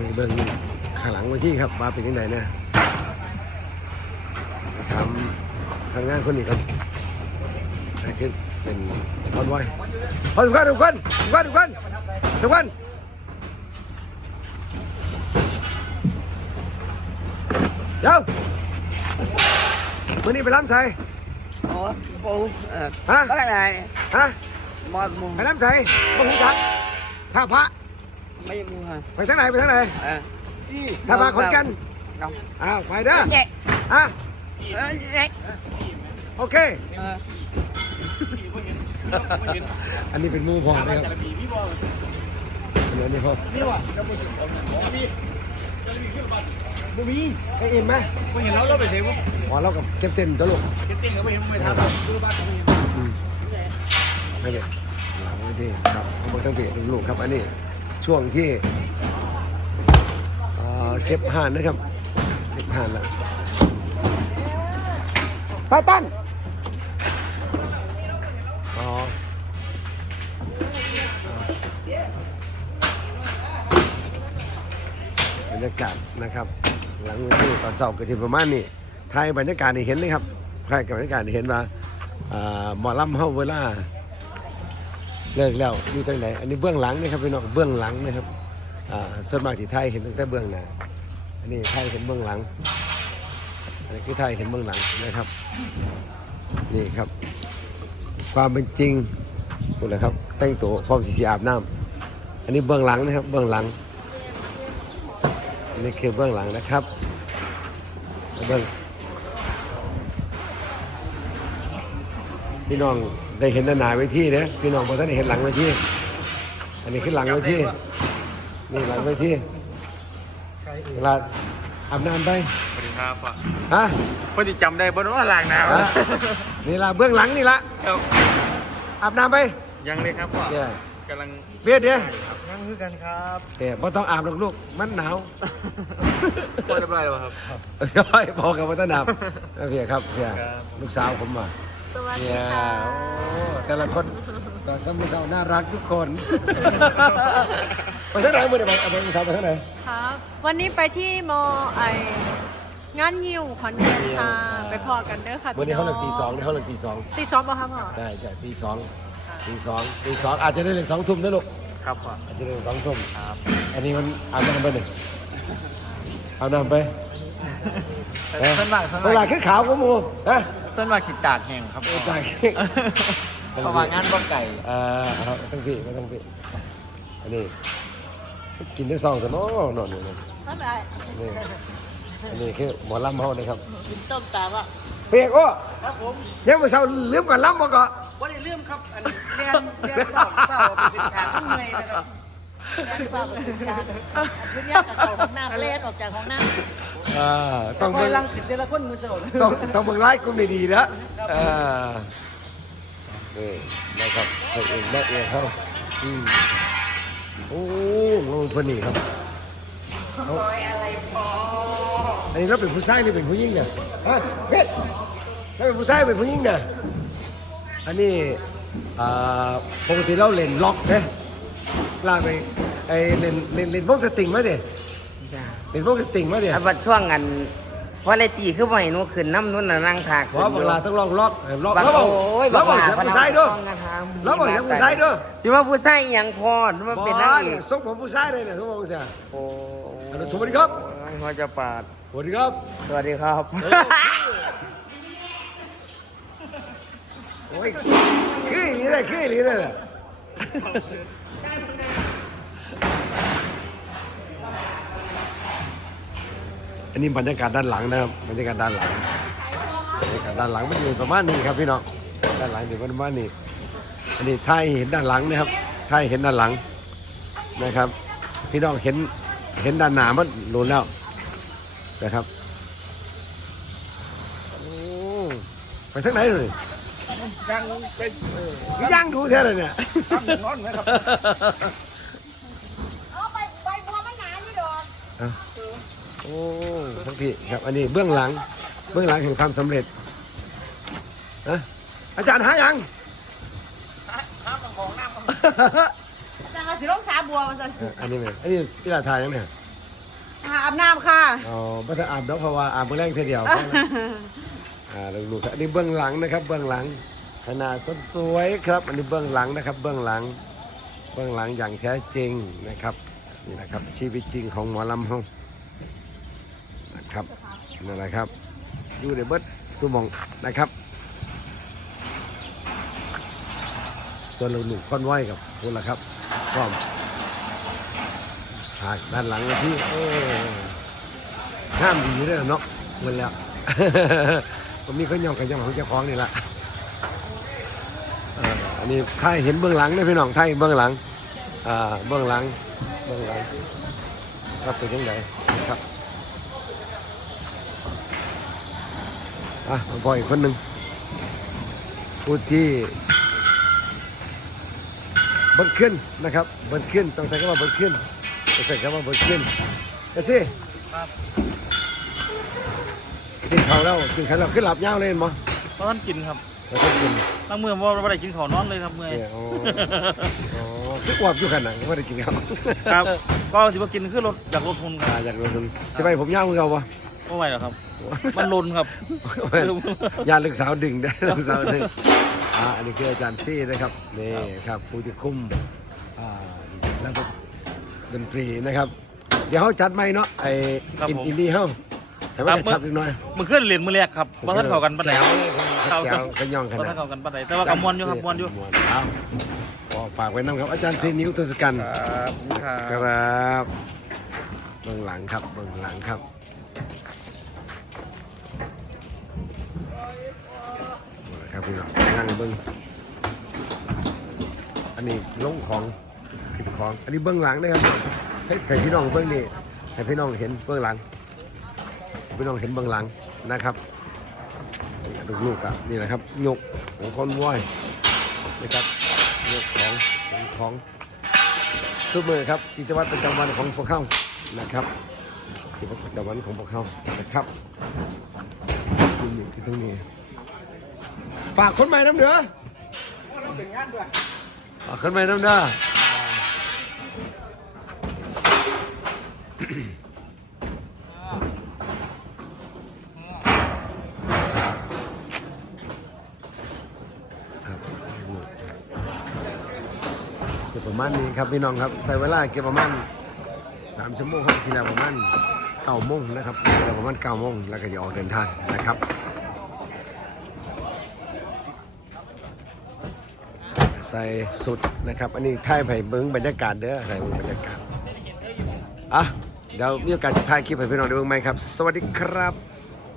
างเบิ้งข้างหลังไว้ที่ครับว่าเป็นยังไงเนี่ยทำทางงานคนนี้ครับให้ขึ้นเป็นคอนไวพอทุกคนทุกคนทุกคนทุกคนทุกคนเดี๋ยวมื่อนี้ไปล้ำใส่โอ้ปูเออะได้ฮะมอดมุมไปล้ำใส่พระหูจักท่าพระ ไม่มุมฮะไปทางไหนไปทางไหนเออท่าพระขอนแก่นน้องอ้าวไปเด้อเด็กฮะเออเด็กโอเคเอออันนี้เป็นหมูพอนะครับเดี๋ยวนี้พอบ่มีไอ้อิ่มไหมบ่เห็นเราเราไปเสพบ่อ๋อเรากับเก็บเต็มตัวลูกเก็บเต็งก็บ่เห็นบ่ไปทำคือบ้านเขาไม่เห็นไม่เป็นหลังไว้ที่ครับเอามาทั้งเพจลูกๆครับอันนี้ ช่วงที่เอ่อเก็บห่านนะครับเก็บห่านแล้วไปปั้นอ๋อบรรยากาศนะครับ หลังเวันที่ตอนเสาร์ก็จะประมาณนี้ถ่ายบรรยากาศให้เห็นเลยครับถ่ายกับบรรยากาศให้เห็นว่าอ่าหมอลำเฮาเวลา เลิกแล้วอยู่ทางไหนอันนี้เบื้องหลังนะครับพี่น้องเบื้องหลังนะครับอ่าส่วนมากที่ไทยเห็นตั้งแต่เบื้องหน้าอันนี้ไทยเห็นเบื้องหลังอันนี้คือไทยเห็นเบื้องหลังนะครับนี่ครับ ความเป็นจริงคุณเลยครับแต่งตัวพร้อมสีอาบน้ำอันนี้เบื้องหลังนะครับเบื้องหลังอันนี้คือเบื้องหลังนะครับเบื้องพี่น้อง ได้เห็นแต่หน้าเวทีเนี่ยพี่น้องพอท่านได้เห็นหลังเวทีอันนี้คือหลังเวทีนี่หลังเวทีเวลาอาบน้ำไปสวัสดีครับพ่อฮะพอดีจำได้บ่ว่าล้างน้ฮะนี่ละเบื้องหลังนี่ละำครับอาบน้ำไป ยังเลยครับพ่อเนี่ยกำลังเบียดเดียวนั่งคือกันครับเดี๋ยวต้องอาบหรอกลูกมันหนาวพ่อเรียบร้อยแล้วครับย่อยพอกับวัฒนธรรมเพียครับเพียครับลูกสาวผมมา สวัสเพีดียค่ะโอ้แต่ละคนตอนสมัยสาวน่ารักทุกคนไปทางไหนมือเดี๋ยวไปเอาไปสาวไปทางไหน ครับ วันนี้ไปที่มอไองานยิวขอนแก่นค่ะ ไปพอกันเด้อค่ะวันนี้เขาเลิกพี่ตีสองนี่เขาเลิกตีสองตีสองป่ะครับพ่อได้จ้ะตีสองตีสองตีสองอาจจะได้เล่นสองทุ่มนะลูกครับพ่ออาจจะได้เล่นสองทุ่มครับอันนี้มันอาบน้ำไปหนึ่งอาบน้ำไปส่วนมากส่วนเวลามากคือขาวก็มูฮะ ส่วนมากสิตากแห้งครับพ่อตากเพราะว่างานบ่ไก่เอ่อเอาตั้งพี่ไม่ต้องพี่อันนี้กินได้ซองกันเนาะนอนอยู่นั่นนั่นแหละนี่อันนี้คือหมอลำเฮานะครับกินต้มตาว่ะเปียกโอ้ครับผมยังไม่เศร้าลืมก่อนลำมาก่อนบ่ได้ลืมครับอันนี้เรียนเรียนเศร้าเศร้าเป็นฉากเมื่อยนะครับฝากเป็นการคุณย่ากับเขาของน้ำเล่นออกจากของน้ อ่าต้องคอเบิ่ยงลังติดแต่ละคนมือเศร้าต้องต้องเบิ่งไลฟ์กลุ่มดีๆนะอ่านี่นะครับเพิ่นเองแม่เองเขาอืมโอ้โหคนนี้ครับเอาอันนี้เราเป็นผู้ชายหรือเป็นผู้หญิงเนี่ยฮะเพชรเราเป็นผู้ชายเป็นผู้หญิงเนี่ยอันนี้อ่าปกติเราเล่นล็อกเนี่ยลากไปไอเล่นเล่นเล่นวงสตริงมาสิเล่นวงสตริงมาสิถ้าบัดช่วงกันพอเลยตีขึ้นมาให้หนูขึ้นน้ำนู้นน่ะนั่งถากเพราะเวลาต้องลองล็อกเออล็อกบักแล้วบอกโอ้ยแล้วบอกเสียงผู้ชายด้วยแล้แล้วบอกเสียงผู้ชายด้วยที่ว่าผู้ชายอหย่างพอที่ว่าบอเป็นนางเอเนี่ยกส่งผมผู้ชายเลยเนี่ยส่งผมผู้ชาย โอ้ฮัลโหลสวัสดีครับพอจะปาด สวัสดีครับ สวัสดีครับ โอ้ยคืออย่างนี้เลยคืออย่างนี้เลยน่ะ อันนี้บรรยากาศด้านหลังนะครับบรรยากาศด้านหลังบรรยากาศด้านหลังมันอยู่ประมาณนี้ครับพี่น้องด้านหลังอยู่ประมาณนี้อันนี้ถ้าให้เห็นด้านหลังนะครับถ้าให้เห็นด้านหลังนะครับ พี่น้องเห็นเห็นด้านหน้ามันโดนแล้วนะครับโอ้ไปทางไหนเลยยังไปเออย่างดูแท้เลยเนี่ยทำอย่างนอนไหมครับำเอาไปใบบัวไม่หนานี่ดอก โอ้ทั้งพี่ครับอันนี้เบื้องหลัง เบื้องหลังแห่งความสำเร็จนะอาจารย์หายังจังสิลงสาบัวมาสิเอออันนี้ไงอันนี้ที่ลาทายยังเนี่ยอาบน้ำค่ะอ๋อบ่ทันอาบดอกเพราะว่าอาบมื้อแรงเทีเดียวอ่าลูกๆครับอันนี้เบื้องหลังนะครับ เบื้องหลังขนาดสดสวยครับ อันนี้เบื้องหลังนะครับ เบื้องหลัง เบื้องหลังอย่างแท้จริงนะครับนี่นะครับชีวิตจริงของหมอลำเฮานะ ครับนั่นแหละครับอยู่ในเบิดสุมองนะครับ ส่วนลูกๆค่อนไหวกับคุณละครับพร้อมฉากด้านหลังที่โอ้ห้ามดีด้วยเนาะเหมันแล้วผมมีคนย่องกันย่องของเจ้าของนี่ละอันนี้ถ่ายเห็นเบื้องหลังนะพี่น้องถ่ายเบื้องหลังอ่าเบื้องหลังเบื้องหลังครับเป็นยังไงครับ อะมาพออีกคนหนึ่งผู้ที่เบิดขึ้นนะครับเบิดขึ้นต้องใช้คำว่าเบิดขึ้นต้องใช้คำว่าเบิดขึ้นเอ้สิกินข้าวแล้วกินข้าวแล้วขึ้นหลับยาวเลยเห็นมั้ยเพราะท่านกินครับแล้วก็กินตั้งเมื่อว่าไม่ได้กินข้าวนอนเลยครับเมื่อยเนี่ยอ๋ออ๋อคืออวบอยู่ขนาดไม่ได้กินข้าวครับก็ถือว่ากินขึ้นรถจากรถทุนคอ่ารับอยากรู้คุณสิไปผมยาวมือเขาปะไม่ไหวหรอกครับ มันลนครับยาลูกสาวดึงได้ลูกสาวดึงอ่าอันนี้คืออาจารย์ซี่นะครับนี่ครับผู้ที่คุมอ่าแล้วก็ดนตรีนะครับ เดี๋ยวเขาจัดไหมเนาะไอครับอินผมอินดี้เฮาให้มันครักบระชับนิดหน่อยมันขึ้นเหรียญมือแรกครับเพราะท่านเข้ากันปันไหนแจ๋วเข้าแจ๋วกันย่องขเพราะนาท่าดนเข้ากันปันไหนแต่ว่ากับมวนอยู่ครับมวนอยู่เอาก็ฝากไว้น้ำครับอาจารย์ซีนิ้วตุสกันครับคครับรับเบื้องหลังครับเบื้องหลังครับครับ พี่น้องนั่งเบื้งอันนี้ลงของขึ้นของ อันนี้เบื้องหลังนะครับให้ให้พี่น้องเบื้องนี่ให้พี่น้องเห็นเบื้องหลัง พี่น้องเห็นเบื้องหลังนะครับลูกๆอะนี่แหละครับยกของคนว้อยนะครับยกของของของทุกมือครับกิจวัตรประจำวันของพวกเขานะครับกิจวัตรประจำวันของพวกเขานะครับที่นี่ที่ตรงนี้ ฝากคนใหม่น้ำเดือฝากคนใหม่น้ำเด้อครับเก็บประมาณนี้ครับพี่น้องครับใส่เวลาเก็บประมาณ3ชั่วโมงครับทีละประมาณ9โมงนะครับทีละประมาณ9โมงแล้วก็จะออกเดินทางนะครับ ใส่สุดนะครับ อันนี้ถ่ายไผ่เบิ้งบรรยากาศเด้อถ่ายเบิ้งบรรยากาศอะเดี๋ยวมีโอกาสจะถ่ายคลิปให้พี่น้องได้เบิ้งไหมครับ สวัสดีครับ